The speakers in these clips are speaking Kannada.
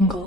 angle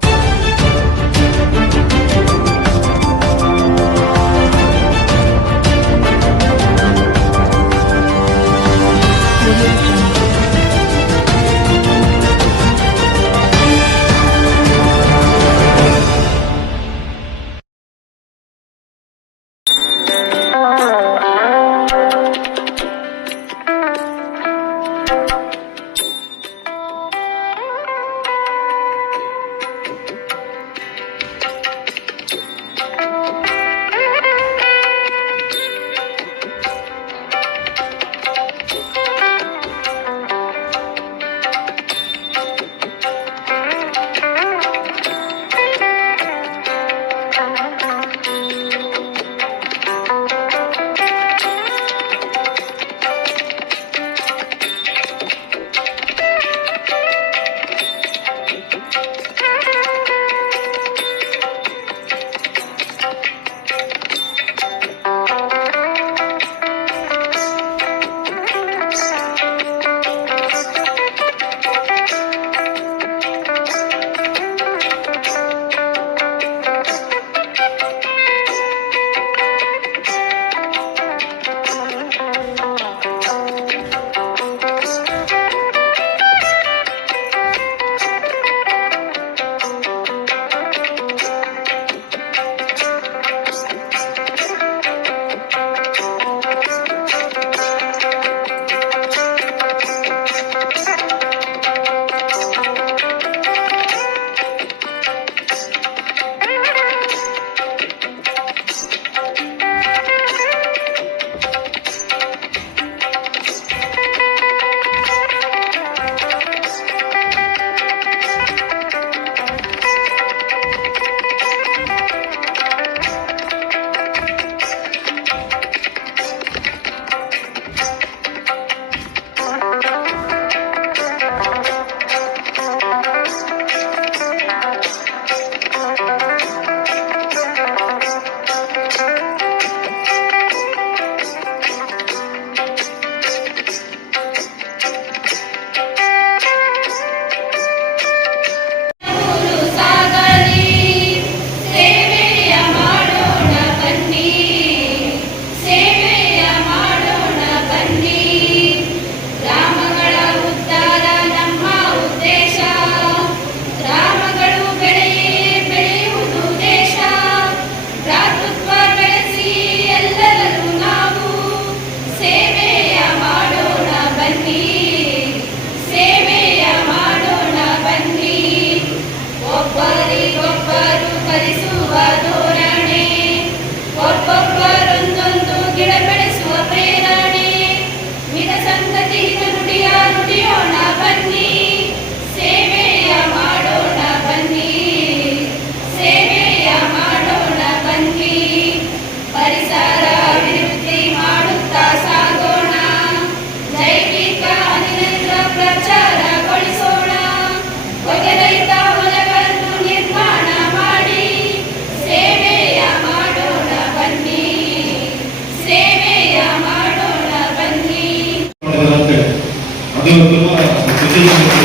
ಖುಷಿ ಆಗುತ್ತೆ.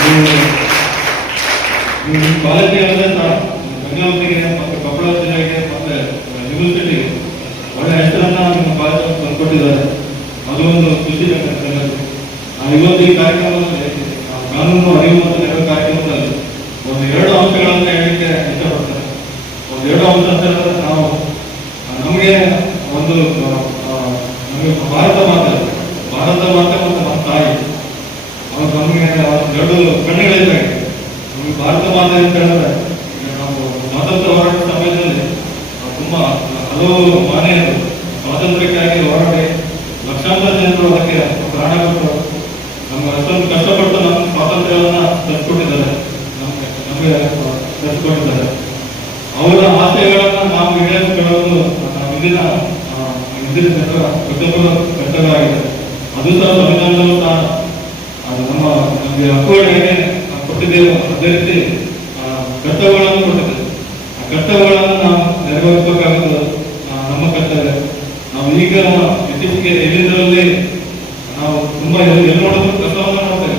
ನೀವು ನೀವು ಕಾಲೇಜಿಗೆ ಅಂದರೆ ಗಂಗಾವತಿಗೆ ಮತ್ತು ಕೊಪ್ಪಳ ಜಿಲ್ಲೆಗೆ ಮತ್ತು ಯೂನಿವರ್ಸಿಟಿಗೆ ಒಳ್ಳೆ ಹೆಸರನ್ನ ನಿಮ್ಮ ಕಾಲೇಜ್ ತಂದುಕೊಟ್ಟಿದ್ದಾರೆ ಅದು ಒಂದು ಖುಷಿ. ಆ ಇವತ್ತು ಈ ಕಾರ್ಯಕ್ರಮದಲ್ಲಿ ಆ ಕಾನೂನು ಅರಿವು ಮತ್ತು ನೆರವು ಒಂದು ಎರಡು ಅಂಶಗಳನ್ನು ಹೇಳಲಿಕ್ಕೆ ಇಷ್ಟಪಡ್ತಾರೆ ಒಂದು ಎರಡು ಅಂಶ ಅಂತ ನಾವು ನಮಗೆ ಒಂದು ನಮಗೆ ಭಾರತ ಮಾತೆ ಭಾರತ ಮಾತೆ ತಾಯಿ ಅವನ ನಮಗೆ ಎರಡು ಕಣ್ಣುಗಳಿದ್ದಾಗ ನಮಗೆ ಭಾರತ ಮಾತೆ ಅಂತ ಹೇಳಿದ್ರೆ ನಾವು ಸ್ವಾತಂತ್ರ್ಯ ಹೋರಾಟ ಸಮಯದಲ್ಲಿ ತುಂಬ ಹಲವು ಮಾನ್ಯರು ಸ್ವಾತಂತ್ರ್ಯಕ್ಕಾಗಿ ಹೋರಾಡಿ ಲಕ್ಷಾಂತರ ಜನರು ಅದಕ್ಕೆ ಪ್ರಾಣ ಕೊಟ್ಟು ನಮ್ಗೆ ಅಷ್ಟೊಂದು ಕಷ್ಟಪಟ್ಟು ನಮ್ಮ ಸ್ವಾತಂತ್ರ್ಯವನ್ನ ತರಿಸ್ಕೊಟ್ಟಿದ್ದಾರೆ. ನಮಗೆ ನಮಗೆ ತರಿಸ್ಕೊಟ್ಟಿದ್ದಾರೆ. ಅವರ ಆಶಯಗಳನ್ನು ನಾವು ಈಡೇರಿಸಿಕೊಳ್ಳೋದು ನಾವು ಇಂದಿನ ಆ, ಇಂದಿನ ಜನರ ಪ್ರತಿಯೊಬ್ಬರ ಕರ್ತವ್ಯ ಆಗಿದೆ. ಅದು ಸಹ ಸಂವಿಧಾನದಲ್ಲೂ ಅದು ನಮ್ಮ ನಮಗೆ ಹಕ್ಕುಗಳಿಗೆ ಕೊಟ್ಟಿದ್ದೇವೆ. ಅದೇ ರೀತಿ ಕರ್ತವ್ಯಗಳನ್ನು ಕೊಟ್ಟಿದೆ ಆ ಕರ್ತವ್ಯಗಳನ್ನು ನಾವು ನೆರವೇರಿಸಬೇಕಾಗುತ್ತದೆ. ನಮ್ಮ ಕರ್ತವ್ಯ. ನಾವು ಈಗ ಇತ್ತೀಚೆಗೆ ಎಲ್ಲಿಂದರಲ್ಲಿ ನಾವು ತುಂಬಾ ಎಲ್ಲಿ ಎಲ್ಲಿ ನೋಡಿದ್ರು ಕಸವನ್ನು ನೋಡ್ತೇವೆ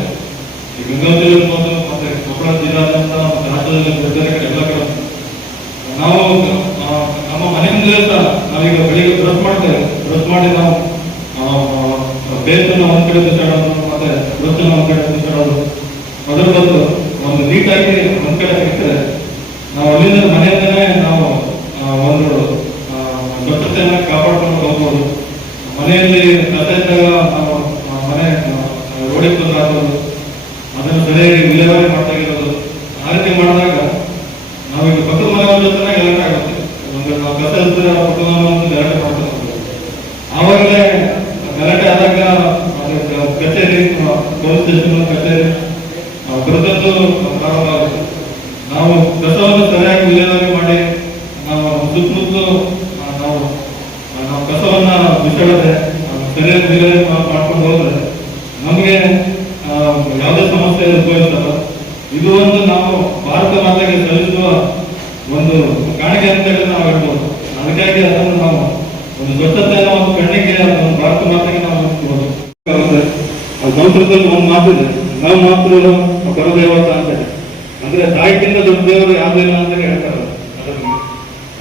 ಈ ಗಂಗಾವತಿ ಇರ್ಬೋದು ಮತ್ತೆ ಕೊಪ್ಪಳ ಜಿಲ್ಲಾದ್ಯಂತ ನಾವು ರಾಜ್ಯದಲ್ಲಿ ಬೇರೆ ಕಡೆ ಎಲ್ಲ ಕಡೆ ನಾವು ಆ, ನಮ್ಮ ಮನೆಯಿಂದಲೇ ಸಹ ನಾವೀಗ ಬೆಳಿಗ್ಗೆ ಬ್ರಷ್ ಮಾಡ್ತೇವೆ ಬ್ರಷ್ ಮಾಡಿ ನಾವು ಬೇಸನ್ನು ಒಂದ್ ಕಡೆ ಬಿಸಾಡೋದು ಮತ್ತೆ ಬ್ರಷನ್ನು ಒಂದ್ ಕಡೆ ಬಿಸಾಡೋದು ಅದ್ರ ಬದಲು ಒಂದು ಒಂದ್ ಕಡೆ ನಾವು ಅಲ್ಲಿಂದ ಮನೆಯಿಂದನೇ ನಾವು ಒಂದು ಸ್ವಚ್ಛತೆಯನ್ನ ಕಾಪಾಡ್ಕೊಂಡು ಹೋಗ್ಬೋದು. ಮನೆಯಲ್ಲಿ ಇದ್ದಾಗ ನಾವು ಮನೆ ರೋಡಿ ಹಾಕೋದು, ಅದನ್ನು ಸರಿಯಾಗಿ ವಿಲೇವಾರಿ ಮಾಡ್ತಾ ಇರೋದು. ಆ ರೀತಿ ಮಾಡಿದಾಗ ನಾವೀಗ ಪಕ್ಕದ ಮನೆಯವ್ರ ಜೊತೆ ಗಲಾಟೆ ಆಗುತ್ತೆ. ಒಂದು ನಾವು ಕಸ ಇದ್ರೆ ಆ ಪಕ್ಕದ ಒಂದು ಗಲಾಟೆ ಮಾಡ್ತಾ. ಆವಾಗಲೇ ಗಲಾಟೆ ಆದಾಗ ಕಚೇರಿ ಪೊಲೀಸ್ ಸ್ಟೇಷನ್ ಕಚೇರಿ ಬರೆದದ್ದು ಪ್ರಾರಂಭ ಆಗುತ್ತೆ ನಾವು ಕಸವನ್ನು ಸರಿಯಾಗಿ ವಿಲೇವಾರಿ ಮಾಡಿ ನಾವು ಸುತ್ತಮುತ್ತಲು ಆ, ನಾವು ಆ, ನಾವು ಕಸವನ್ನ ಬಿಸಾಡದೆ ಆ, ಸರಿಯಾಗಿ ವಿಲೇವಾರಿ ಮಾ- ಮಾಡ್ಕೊಂಡು ಹೋದ್ರೆ ನಮಗೆ ಆ, ಯಾವುದೇ ಸಮಸ್ಯೆ ಉದ್ಭವಿಸಲ್ಲ ಇದು ಒಂದು ನಾವು ಭಾರತ ಮಾತೆಗೆ ಸಲ್ಲಿಸುವ ಒಂದು ಹೇಳಿ ನಾವು ಹೇಳ್ಬೋದು ಅದಕ್ಕಾಗಿ ಅದನ್ನು ನಾವು ಒಂದು ಸ್ವಚ್ಛತೆಯನ್ನು ಒಂದು ಕಣ್ಣಿಗೆ ಒಂದು ಭಾರತ ಮಾತೆಗೆ ನಾವು ಹೋಗ್ಬೋದು ಸಂಸ್ಕೃತದಲ್ಲಿ ಒಂದು ಮಾತಿದೆ ನಾವು ಮಾತೃ ಪರದೇವತ ಅಂತ ಹೇಳಿ ಅಂದ್ರೆ ತಾಯಿಗಿಂತ ದೊಡ್ಡ ದೇವರು ಯಾವ್ದಿಲ್ಲ ಅಂತ ಹೇಳ್ತಾರೆ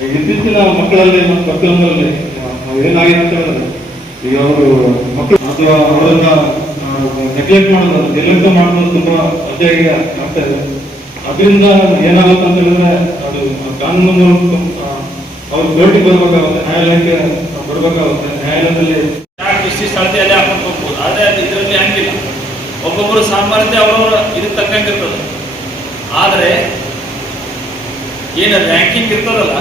ಈಗ ಇತ್ತೀಚಿನ ಮಕ್ಕಳಲ್ಲಿ ಮತ್ತು ಪ್ರತಿಯೊಂದರಲ್ಲಿ ಏನಾಗಿದೆ ಅಂತ ಹೇಳಿದ್ರೆ ಈಗ ಅವರು ಮಕ್ಕಳು ಅಥವಾ ಅವರನ್ನ ನೆಗ್ಲೆಕ್ಟ್ ಮಾಡೋದು ನಿರ್ಲಕ್ಷ್ಯ ಮಾಡೋದು ತುಂಬಾ ಅತಿಯಾಗಿ ಆಗ್ತಾ ಇದೆ. ಅದರಿಂದ ಏನಾಗುತ್ತೆ ಅಂತ ಹೇಳಿದ್ರೆ, ಅದು ಕಾನೂನು ಅವ್ರು ಕೋರ್ಟಿಗೆ ಬರ್ಬೇಕಾಗುತ್ತೆ, ನ್ಯಾಯಾಲಯಕ್ಕೆ ಬರ್ಬೇಕಾಗುತ್ತೆ, ನ್ಯಾಯಾಲಯದಲ್ಲಿ ಅಳತೆಯಲ್ಲಿ ಹಾಕೊಂಡು ಹೋಗ್ಬೋದು. ಆದರೆ ಇದರಲ್ಲಿ ಹಂಗಿಲ್ಲ. ಒಬ್ಬೊಬ್ಬರು ಸಾಮರ್ಥ್ಯ ಅವರವರ ಇದಕ್ಕೆ ತಕ್ಕಂಗೆ ಇರ್ತದೆ. ಆದರೆ ಏನು ರ್ಯಾಂಕಿಂಗ್ ಇರ್ತದಲ್ಲ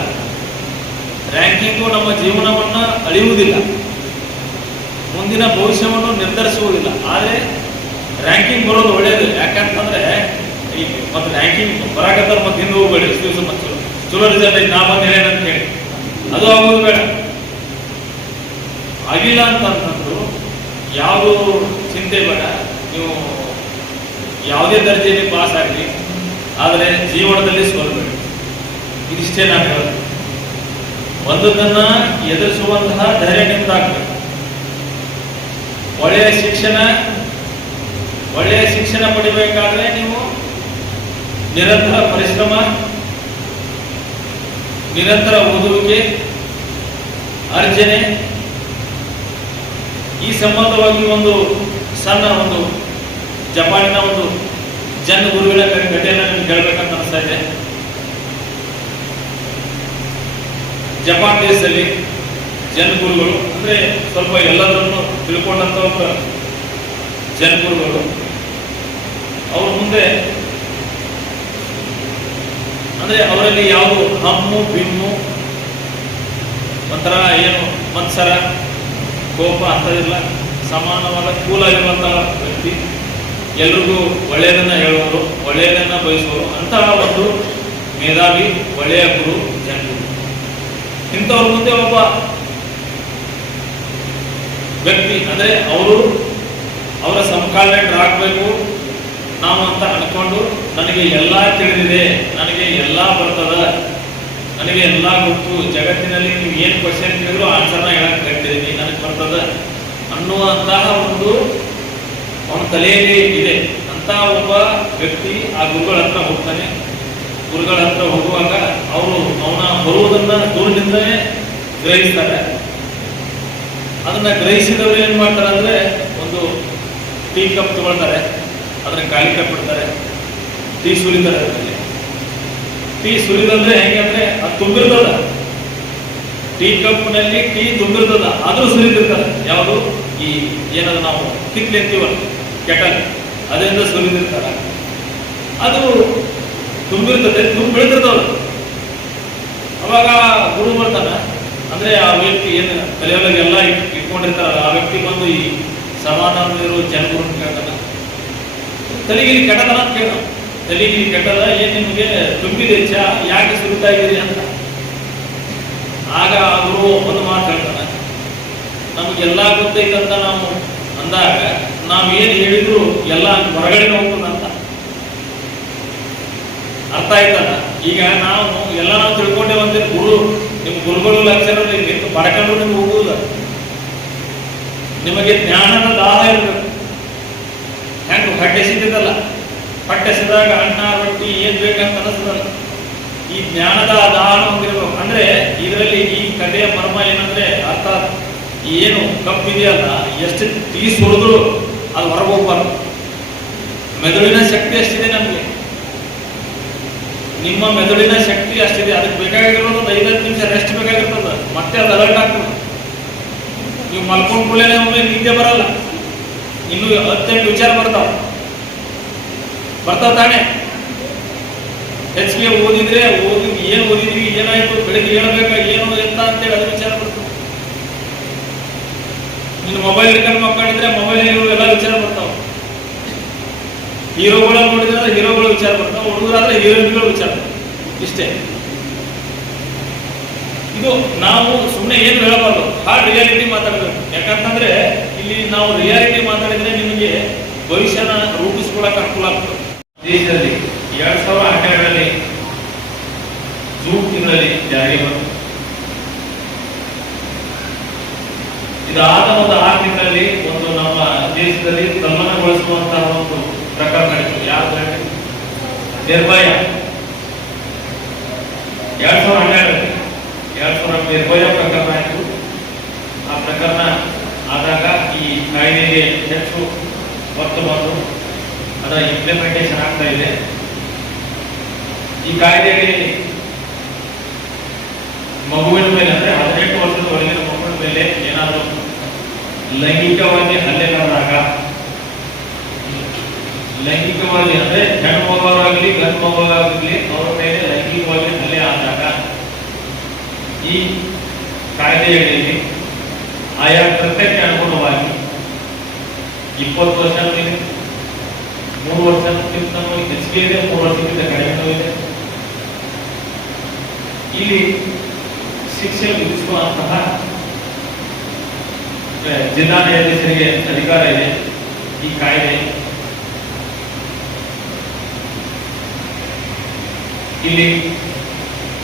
ರ್ಯಾಂಕಿಂಗು ನಮ್ಮ ಜೀವನವನ್ನು ಅಳಿಯುವುದಿಲ್ಲ. ಮುಂದಿನ ಭವಿಷ್ಯವನ್ನು ನಿರ್ಧರಿಸುವುದಿಲ್ಲ. ಆದರೆ ರ್ಯಾಂಕಿಂಗ್ ಬರೋದು ಒಳ್ಳೆಯದು ಯಾಕಂತಂದ್ರೆ ಮತ್ತೆ ರ್ಯಾಂಕಿಂಗ್ ಬರಾಕತ್ತಾರ ಮತ್ತೆ ಹಿಂದೆ ಹೋಗ್ಬೇಡಿ. ಎಷ್ಟು ದಿವಸ ಮತ್ತೆ ಚಲೋ ರಿಸಲ್ಟ್ ಐತೆ, ನಾ ಅಂತ ಹೇಳಿ. ಅದು ಆಗೋದು ಬೇಡ. ಆಗಿಲ್ಲ ಅಂತಂದ್ರು ಯಾವ ಚಿಂತೆ ಬೇಡ. ನೀವು ಯಾವುದೇ ದರ್ಜೆಯಲ್ಲಿ ಪಾಸ್ ಆಗಲಿ. ಆದರೆ ಜೀವನದಲ್ಲಿ ಸೋಲ್ಬೇಡಿ. ಇದಿಷ್ಟೇ ನಾನು ಹೇಳೋದು. ಒಂದನ್ನ ಎದುರಿಸುವಂತಹ ಧೈರ್ಯ ನಿಮ್ದಾಗಬೇಕು ಒಳ್ಳೆಯ ಶಿಕ್ಷಣ ಒಳ್ಳೆಯ ಶಿಕ್ಷಣ ಪಡಿಬೇಕಾದ್ರೆ ನೀವು ನಿರಂತರ ಪರಿಶ್ರಮ, ನಿರಂತರ ಓದುವಿಕೆ ಅರ್ಜನೆ. ಈ ಸಂಬಂಧವಾಗಿ ಒಂದು ಸಣ್ಣ ಒಂದು ಜಪಾನಿನ ಒಂದು ಜನ ಗುರುಗಳ ಕಥೆಯನ್ನು ನಿಮ್ಗೆ ಹೇಳ್ಬೇಕಂತ ಅನಿಸ್ತಾ ಇದೆ. ಜಪಾನ್ ದೇಶದಲ್ಲಿ ಜನ ಗುರುಗಳು, ಅಂದ್ರೆ ಸ್ವಲ್ಪ ಎಲ್ಲರನ್ನು ತಿಳ್ಕೊಂಡಂತ ಒಬ್ಬ ಜನ ಗುರುಗಳು. ಅವ್ರ ಮುಂದೆ ಅಂದ್ರೆ ಅವರಲ್ಲಿ ಯಾವ ಹಮ್ಮು, ಬಿಮ್ಮು ಒಂಥರ ಏನು ಮತ್ಸರ, ಕೋಪ ಅಂತದಿಲ್ಲ ಸಮಾನವಾದ ಕೂಲಾಗಿರುವಂತಹ ವ್ಯಕ್ತಿ. ಎಲ್ರಿಗೂ ಒಳ್ಳೆಯದನ್ನ ಹೇಳುವರು ಒಳ್ಳೆಯದನ್ನ ಬಯಸುವರು ಅಂತಹ ಒಂದು ಮೇಧಾವಿ, ಒಳ್ಳೆಯ ಗುರು, ಜನರು. ಇಂಥವ್ರ ಮುಂದೆ ಒಬ್ಬ ವ್ಯಕ್ತಿ ಅಂದ್ರೆ ಅವರು ಅವರ ಸಮಕಾಲೀನರಾಗಬೇಕು ನಾವು ಅಂತ ಅನ್ಕೊಂಡು, ನನಗೆ ಎಲ್ಲ ತಿಳಿದಿದೆ, ನನಗೆ ಎಲ್ಲ ಬರ್ತದ ನನಗೆ ಎಲ್ಲ ಗೊತ್ತು. ಜಗತ್ತಿನಲ್ಲಿ ನೀವು ಏನು ಕ್ವಶನ್ ಕೇಳಿದ್ರು ಆನ್ಸರ್ನ ಹೇಳಕ್ ಕಟ್ಟಿದ್ದೀನಿ ನನಗೆ ಬರ್ತದ ಅನ್ನುವಂತಹ ಒಂದು ಅವನ ತಲೆಯಲ್ಲಿ ಇದೆ. ಅಂತ ಒಬ್ಬ ವ್ಯಕ್ತಿ ಆ ಗುರುಗಳ ಹತ್ರ ಹೋಗ್ತಾನೆ. ಗುರುಗಳ ಹತ್ರ ಹೋಗುವಾಗ ಅವರು ಅವನ ಬರುವುದನ್ನ ದೂರದಿಂದಲೇ ಗ್ರಹಿಸ್ತಾರೆ. ಅದನ್ನ ಗ್ರಹಿಸಿದವರು ಏನ್ ಮಾಡ್ತಾರೆ ಅಂದ್ರೆ ಒಂದು ಟೀ ಕಪ್ ತಗೊಳ್ತಾರೆ. ಅದನ್ನ ಖಾಲಿ ಕಪ್ ಬಿಡ್ತಾರೆ ಟೀ ಸುರಿತಾರೆ ಅದರಲ್ಲಿ. ಟೀ ಸುರಿದಂದ್ರೆ ಹೆಂಗೆ ಅಂದ್ರೆ ಅದು ತುಂಬಿರ್ತದ. ಟೀ ಕಪ್ನಲ್ಲಿ ಟೀ ತುಂಬಿರ್ತದ, ಆದ್ರೂ ಸುರಿದಿರ್ತಾರೆ ಯಾವುದು? ಈ ಏನಾದ್ರು ನಾವು ತಿಕ್ಲಿ ಅಂತೀವಲ್ಲ, ಕೆಟಲ್, ಅದರಿಂದ ಸುರಿದಿರ್ತಾರ ಅದು ತುಂಬಿರ್ತದೆ, ತುಂಬಿ ಅವಾಗ ಗುರು ಬರ್ತಾನ, ಅಂದ್ರೆ ಆ ವ್ಯಕ್ತಿ ಏನು ತಲೆಯೊಳಗೆ ಎಲ್ಲ ಇಟ್- ಇಟ್ಕೊಂಡಿರ್ತಾರಲ್ಲ, ಆ ವ್ಯಕ್ತಿ ಬಂದು ಈ ಸಮಾಧಾನ ಇರೋ ಜನಗುರು ಕೇಳ್ತಾನ. ಕೆಟ್ಟದನ ಅಂತ ಕೇಳ ತಲೆಗಿರಿ ಕೆಟ್ಟದ ಏನ್ ನಿಮಗೆ ತುಂಬಿದೆ ಚಾ ಯಾಕೆ ಸುರಿತಾ ಇದ್ದೀರಿ ಅಂತ. ಆಗ ಗುರು ಒಂದು ಮಾತು ಹೇಳ್ತಾನ. ನಮಗೆಲ್ಲ ಗೊತ್ತೈತಂತ ನಾವು ಅಂದಾಗ, ನಾವು ಏನು ಹೇಳಿದ್ರು ಎಲ್ಲ ಹೊರಗಡೆ ಹೋಗ್ತದಂತ ಅರ್ಥ ಆಯ್ತಲ್ಲ? ಈಗ ನಾವು ಎಲ್ಲ ನಾವು ತಿಳ್ಕೊಂಡೇವಂದ್ರೆ ಗುರು ನಿಮ್ಮ ಗುರುಗಳು ಲಕ್ಷಣ ನಿಂತು ಪಡ್ಕೊಂಡ್ರು ನಿಮ್ಗೆ ನಿಮಗೆ ಜ್ಞಾನದ ದಾಹ ಇರಬೇಕು. ಹೆಂಗ್ ಹೊಟ್ಟೆ ಹಸಿದಾಗ ಅನ್ನ ರೊಟ್ಟಿ ಏನ್ ಬೇಕಂತ ಅನಿಸ್ತದಲ್ಲ ಈ ಜ್ಞಾನದ ದಾನ ಹೊಂದಿರಬೇಕು ಅಂದ್ರೆ ಇದರಲ್ಲಿ ಈ ಕಥೆಯ ಮರ್ಮ ಏನಂದ್ರೆ ಅರ್ಥಾತ್ ಏನು ಕಪ್ಪಿದೆಯಲ್ಲ, ಎಷ್ಟು ಟೀ ಸುರಿದ್ರು ಅದು ಹೊರಗೆ ಹೋಗ್ಬಾರ್ದು ಮೆದುಳಿನ ಶಕ್ತಿ ಅಷ್ಟಿದೆ ನಮಗೆ? ನಿಮ್ಮ ಮೆದುಳಿನ ಶಕ್ತಿ ಅಷ್ಟಿದೆ ಅದಕ್ಕೆ ಬೇಕಾಗಿರೋದು ಒಂದು ಐದತ್ತು ನಿಮಿಷ ರೆಸ್ಟ್ ಬೇಕಾಗಿರ್ತದ. ಮತ್ತೆ ಅದು ಅಲರ್ಟ್ ಆಗ್ತದೆ. ನೀವು ಮಲ್ಕೊಂಡ್ ಕೂಡಲೇ ಒಮ್ಮೆ ನಿದ್ದೆ ಬರಲ್ಲ. ಇನ್ನು ಹತ್ತೆಂಟು ವಿಚಾರ ಬರ್ತಾವ. ಬರ್ತಾವ ತಾನೆ ಹೆಚ್ಚಿಗೆ ಓದಿದ್ರೆ ಓದಿ, ಏನು ಓದಿದ್ವಿ, ಏನಾಯ್ತು, ಬೆಳಿಗ್ಗೆ ಹೇಳ್ಬೇಕಾ ಏನು, ಎಂತ ಅಂತೇಳಿ ಅದು ವಿಚಾರ ಬರ್ತದೆ ನಿನ್ನ ಮೊಬೈಲ್ ಹಿಡ್ಕೊಂಡು ಮಕ್ಕಳಿದ್ರೆ ಮೊಬೈಲ್ ಎಲ್ಲ ವಿಚಾರ ಬರ್ತಾವ. ಹೀರೋಗಳ ನೋಡಿದ್ರೆ ಹೀರೋಗಳ ವಿಚಾರ ಬರ್ತಾವ ಹುಡುಗರಾದ್ರೆ ಹೀರೋಯಿನ್ಗಳ ವಿಚಾರ ಇಷ್ಟೇ. ಇದು ನಾವು ಸುಮ್ಮನೆ ಏನು ಹೇಳಬಾರ್ದು ಆ ರಿಯಾಲಿಟಿ ಮಾತಾಡಬೇಕು. ಯಾಕಂತಂದ್ರೆ ಇಲ್ಲಿ ನಾವು ರಿಯಾಲಿಟಿ ಮಾತಾಡಿದ್ರೆ ನಿಮಗೆ ಭವಿಷ್ಯನ ರೂಪಿಸ್ಕೊಳಕ್ ಅನುಕೂಲ ಆಗ್ತದೆ. ದೇಶದಲ್ಲಿ ಎರಡ್ ಸಾವಿರದ ಹನ್ನೆರಡರಲ್ಲಿ ಜೂನ್ ತಿಂಗಳಲ್ಲಿ ಜಾರಿ ಬಂತು. ಇದಾದ ಒಂದು ಆರು ತಿಂಗಳಲ್ಲಿ ಒಂದು ನಮ್ಮ ದೇಶದಲ್ಲಿ ಸನ್ಮಾನಗೊಳಿಸುವಂತಹ ಒಂದು ಪ್ರಕರಣ ನಡೀತು. ಯಾವ್ದು? ನಿರ್ಭಯ. ಎರಡ್ ಸಾವಿರದ ಹನ್ನೆರಡರಲ್ಲಿ, ಎರಡ್ ಸಾವಿರ ನಿರ್ಭಯ ಪ್ರಕರಣ ಆಯಿತು ಆ ಪ್ರಕರಣ ಆದಾಗ ಈ ಕಾಯ್ದೆಗೆ ಹೆಚ್ಚು ಒತ್ತು ಬಂದು ಇಂಪ್ಲಿಮೆಂಟೇಷನ್ ಆಗ್ತಾ ಇದೆ. ಈ ಕಾಯ್ದೆಗೆ ಮಗುವಿನ ಮೇಲೆ ಅಂದ್ರೆ ಹದಿನೆಂಟು ವರ್ಷದ ಒಳಗಿನ ಮಗುವಿನ ಮೇಲೆ ಏನಾದರೂ ಲೈಂಗಿಕವಾಗಿ ಹಲ್ಲೆ ನಡೆದಾಗ ಲೈಂಗಿಕವಾಗಿ ಅಂದ್ರೆ ಹೆಣ್ಣು ಮಗುವಾಗಲಿ ಗಂಡು ಮಗುವಾಗಲಿ ಅವರ ಮೇಲೆ ಲೈಂಗಿಕವಾಗಿ ಹಲ್ಲೆ ಆದಾಗ ಈ ಕಾಯ್ದೆಯಡಿಯಲ್ಲಿ ಆಯಾ ಕೃತ್ಯಕ್ಕೆ ಅನುಗುಣವಾಗಿ ಇಪ್ಪತ್ತು ವರ್ಷ ಮೂರು ವರ್ಷಕ್ಕಿಂತ ಹೆಚ್ಚಿಗೆ ಇದೆ ಮೂರು ವರ್ಷಕ್ಕಿಂತ ಕಡಿಮೆ ಇದೆ. ಇಲ್ಲಿ ಶಿಕ್ಷೆ ವಿಧಿಸುವಂತಹ ಜಿಲ್ಲಾ ನ್ಯಾಯಾಧೀಶರಿಗೆ ಅಧಿಕಾರ ಇದೆ, ಈ ಕಾಯ್ದೆ. ಇಲ್ಲಿ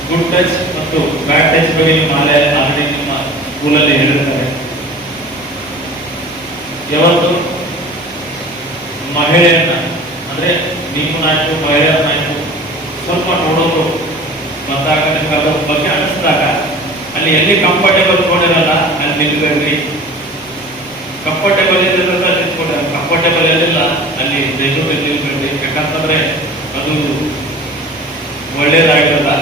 ಗುಡ್ ಟಚ್ ಮತ್ತು ಬ್ಯಾಡ್ ಟಚ್ ಬಗ್ಗೆ ನಿಮ್ಮ ಆಲ್ರೆಡಿ ನಿಮ್ಮ ಸ್ಕೂಲಲ್ಲಿ ಹೇಳಿರ್ತಾರೆ ಯಾವತ್ತು ಮಹಿಳೆಯನ್ನ ಅಂದ್ರೆ ಮಹಿಳೆಯರ ಮಹಿಳೆಯರನ್ನಾಯ್ತು ಸ್ವಲ್ಪ ನೋಡೋದು ಗೊತ್ತಾಗತಕ್ಕ ಬಗ್ಗೆ ಅನಿಸಿದಾಗ ಅಲ್ಲಿ ಎಲ್ಲಿ ಕಂಫರ್ಟೇಬಲ್ ನೋಡಿರಲ್ಲ ಅಲ್ಲಿ ನಿಲ್ಬೇಡ್ರಿ. ಕಂಫರ್ಟೇಬಲ್ ಇದ್ದಿದ್ರೆ ಕಂಫರ್ಟೇಬಲ್ ಇರಲಿಲ್ಲ, ಅಲ್ಲಿ ದಯವಿಟ್ಟು ನಿಲ್ಬೇಡ್ರಿ. ಯಾಕಂತಂದ್ರೆ ಅದು ಒಳ್ಳೇದಾಗಿರಲ್ಲ.